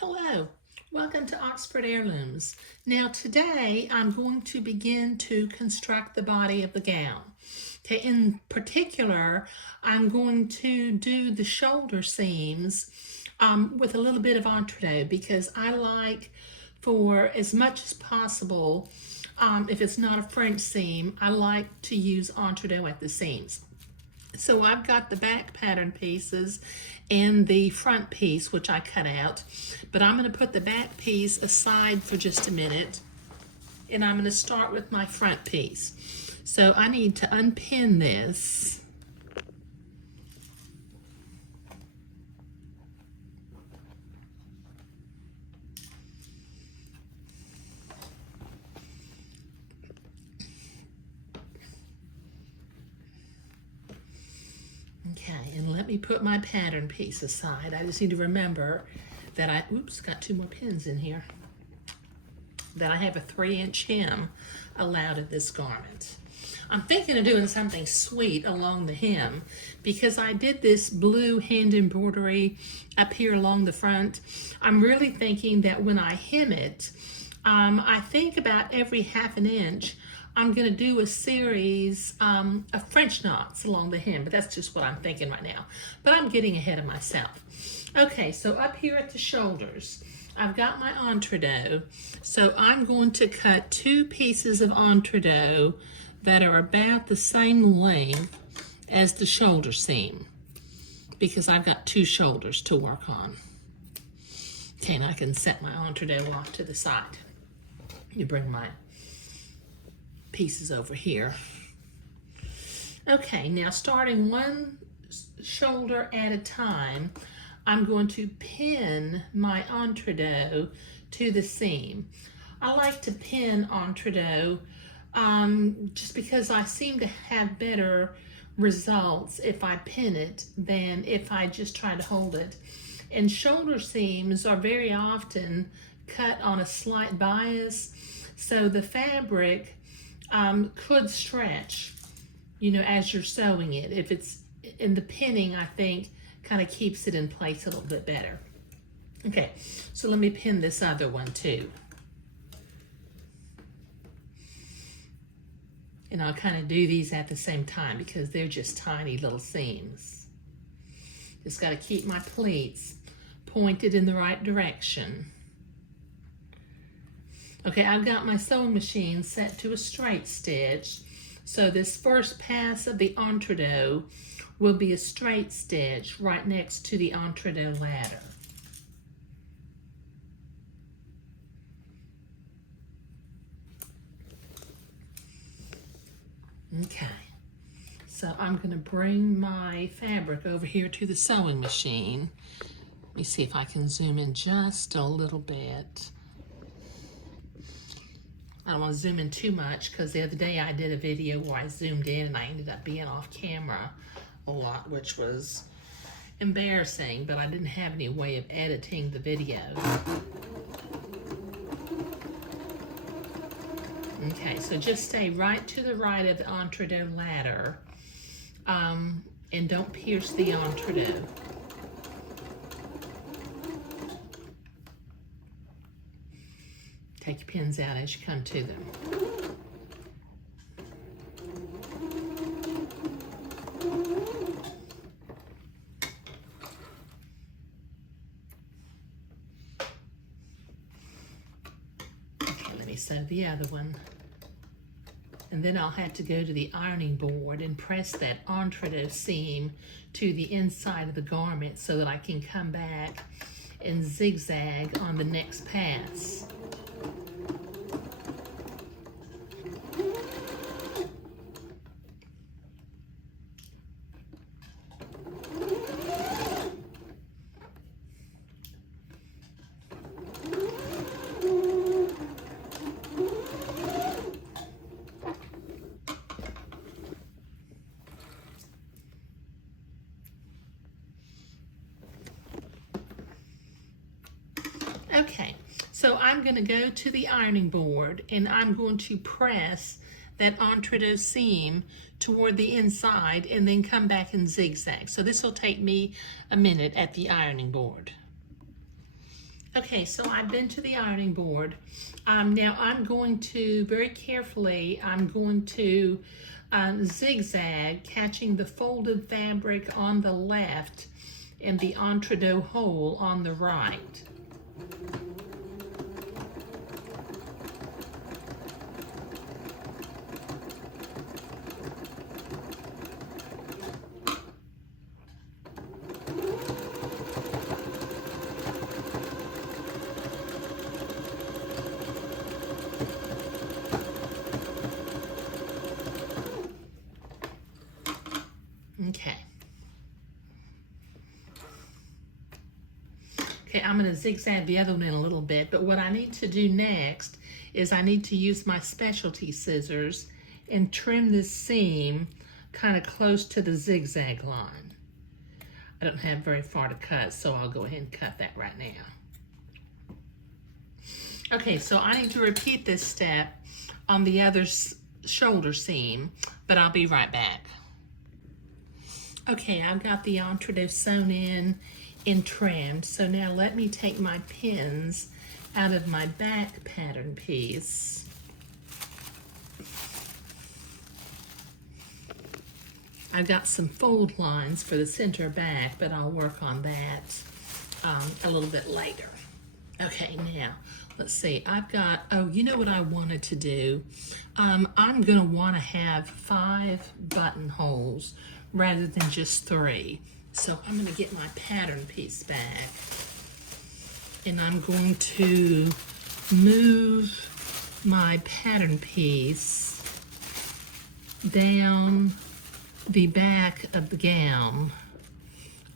Hello, welcome to Oxford Heirlooms. Now today I'm going to begin to construct the body of the gown. Okay, in particular, I'm going to do the shoulder seams with a little bit of entree because I like for as much as possible, if it's not a French seam, I like to use entree at the seams. So I've got the back pattern pieces and the front piece, which I cut out, but I'm going to put the back piece aside for just a minute, and I'm going to start with my front piece. So I need to unpin this. Okay, and let me put my pattern piece aside. I just need to remember that got two more pins in here, that I have a 3-inch hem allowed in this garment. I'm thinking of doing something sweet along the hem because I did this blue hand embroidery up here along the front. I'm really thinking that when I hem it, I think about every ½ inch, I'm going to do a series of French knots along the hem, but that's just what I'm thinking right now. But I'm getting ahead of myself. Okay, so up here at the shoulders, I've got my entree. So I'm going to cut 2 pieces of entree that are about the same length as the shoulder seam because I've got 2 shoulders to work on. Okay, and I can set my entree off to the side. You bring my pieces over here. Okay, now starting one shoulder at a time, I'm going to pin my entree to the seam. I like to pin entree just because I seem to have better results if I pin it than if I just try to hold it. And shoulder seams are very often cut on a slight bias, so the fabric could stretch, as you're sewing it. If it's in the pinning, I think kind of keeps it in place a little bit better. Okay, so let me pin this other one too. And I'll kind of do these at the same time because they're just tiny little seams. Just got to keep my pleats pointed in the right direction. Okay, I've got my sewing machine set to a straight stitch. So this first pass of the entree will be a straight stitch right next to the entree ladder. Okay, so I'm going to bring my fabric over here to the sewing machine. Let me see if I can zoom in just a little bit. I don't want to zoom in too much because the other day I did a video where I zoomed in and I ended up being off camera a lot, which was embarrassing, but I didn't have any way of editing the video. Okay, so just stay right to the right of the entree ladder and don't pierce the entree. Take your pins out as you come to them. Okay, let me sew the other one. And then I'll have to go to the ironing board and press that entree seam to the inside of the garment so that I can come back and zigzag on the next pass. Okay, so I'm going to go to the ironing board and I'm going to press that entree seam toward the inside and then come back and zigzag. So this will take me a minute at the ironing board. Okay, so I've been to the ironing board. Now I'm going to, very carefully, I'm going to zigzag, catching the folded fabric on the left and the entre-deux hole on the right. Okay. Okay, I'm going to zigzag the other one in a little bit, but what I need to do next is I need to use my specialty scissors and trim this seam kind of close to the zigzag line. I don't have very far to cut, so I'll go ahead and cut that right now. Okay, so I need to repeat this step on the other shoulder seam, but I'll be right back. Okay, I've got the entre-deux sewn in and trimmed, so now let me take my pins out of my back pattern piece. I've got some fold lines for the center back, but I'll work on that a little bit later. Okay, now, let's see, I've got, oh, you know what I wanted to do? I'm gonna wanna have 5 buttonholes rather than just 3. So I'm gonna get my pattern piece back and I'm going to move my pattern piece down the back of the gown,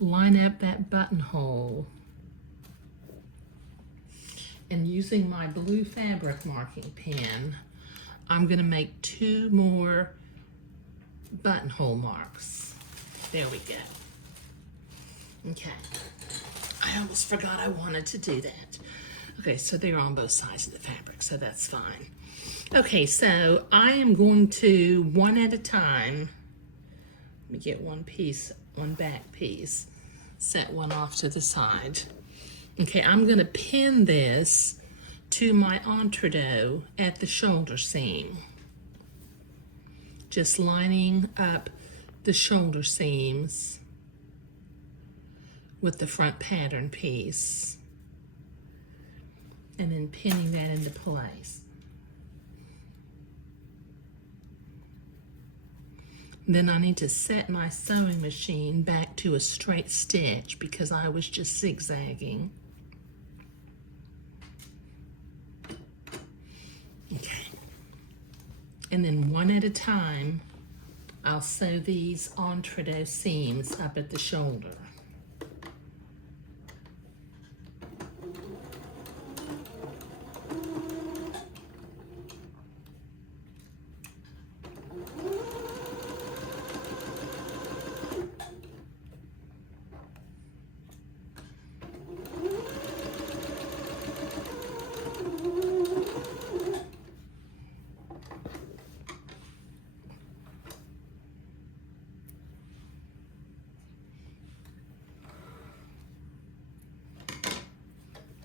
line up that buttonhole, and using my blue fabric marking pen, I'm gonna make 2 more buttonhole marks. There we go. Okay, I almost forgot I wanted to do that. Okay, so they're on both sides of the fabric, so that's fine. Okay, so I am going to, one at a time, let me get one piece, one back piece, set one off to the side. Okay, I'm gonna pin this to my entre-deux at the shoulder seam. Just lining up the shoulder seams with the front pattern piece and then pinning that into place. Then I need to set my sewing machine back to a straight stitch because I was just zigzagging. Okay. And then one at a time, I'll sew these entre-deux seams up at the shoulder.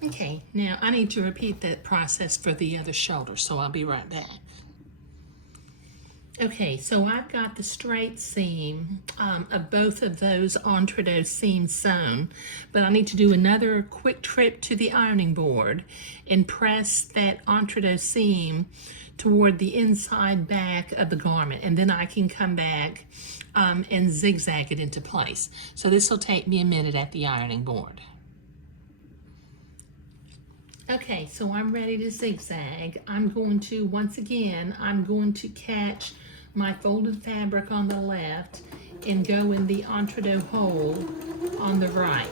Okay, now I need to repeat that process for the other shoulder, so I'll be right back. Okay, so I've got the straight seam of both of those entre-deux seams sewn, but I need to do another quick trip to the ironing board and press that entre-deux seam toward the inside back of the garment, and then I can come back and zigzag it into place. So this will take me a minute at the ironing board. Okay, so I'm ready to zigzag. I'm going to, once again, I'm going to catch my folded fabric on the left and go in the entre-deux hole on the right.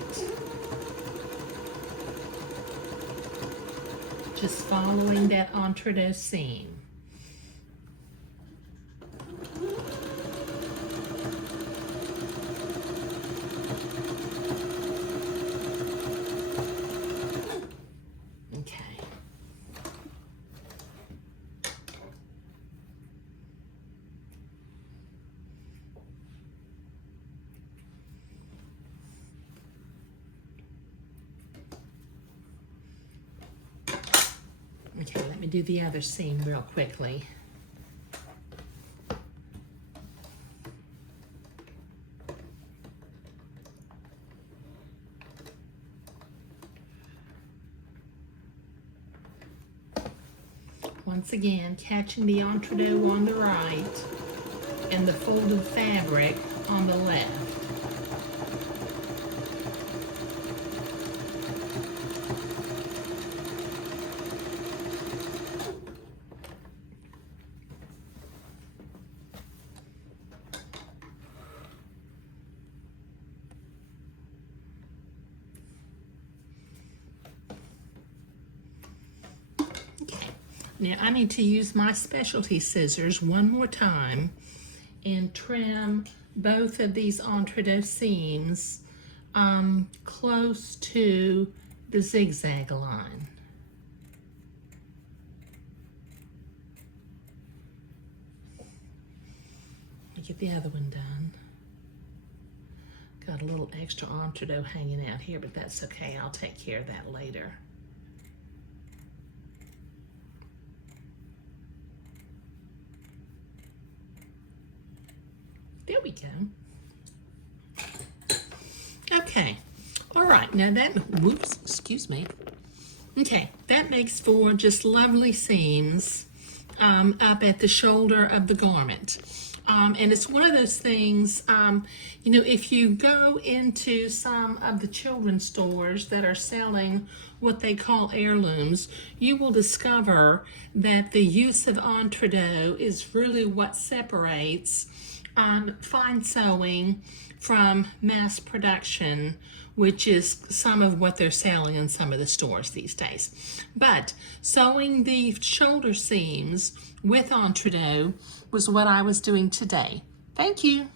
Just following that entre-deux seam. Okay. me do the other seam real quickly. Once again, catching the entree on the right and the folded fabric on the left. Now I need to use my specialty scissors one more time and trim both of these entree seams close to the zigzag line. Let me get the other one done. Got a little extra entree hanging out here, but that's okay. I'll take care of that later. There we go. Okay. All right. Now that, whoops, excuse me. Okay. That makes for just lovely seams up at the shoulder of the garment. And it's one of those things, you know, if you go into some of the children's stores that are selling what they call heirlooms, you will discover that the use of entree is really what separates fine sewing from mass production, which is some of what they're selling in some of the stores these days. But sewing the shoulder seams with entree was what I was doing today. Thank you.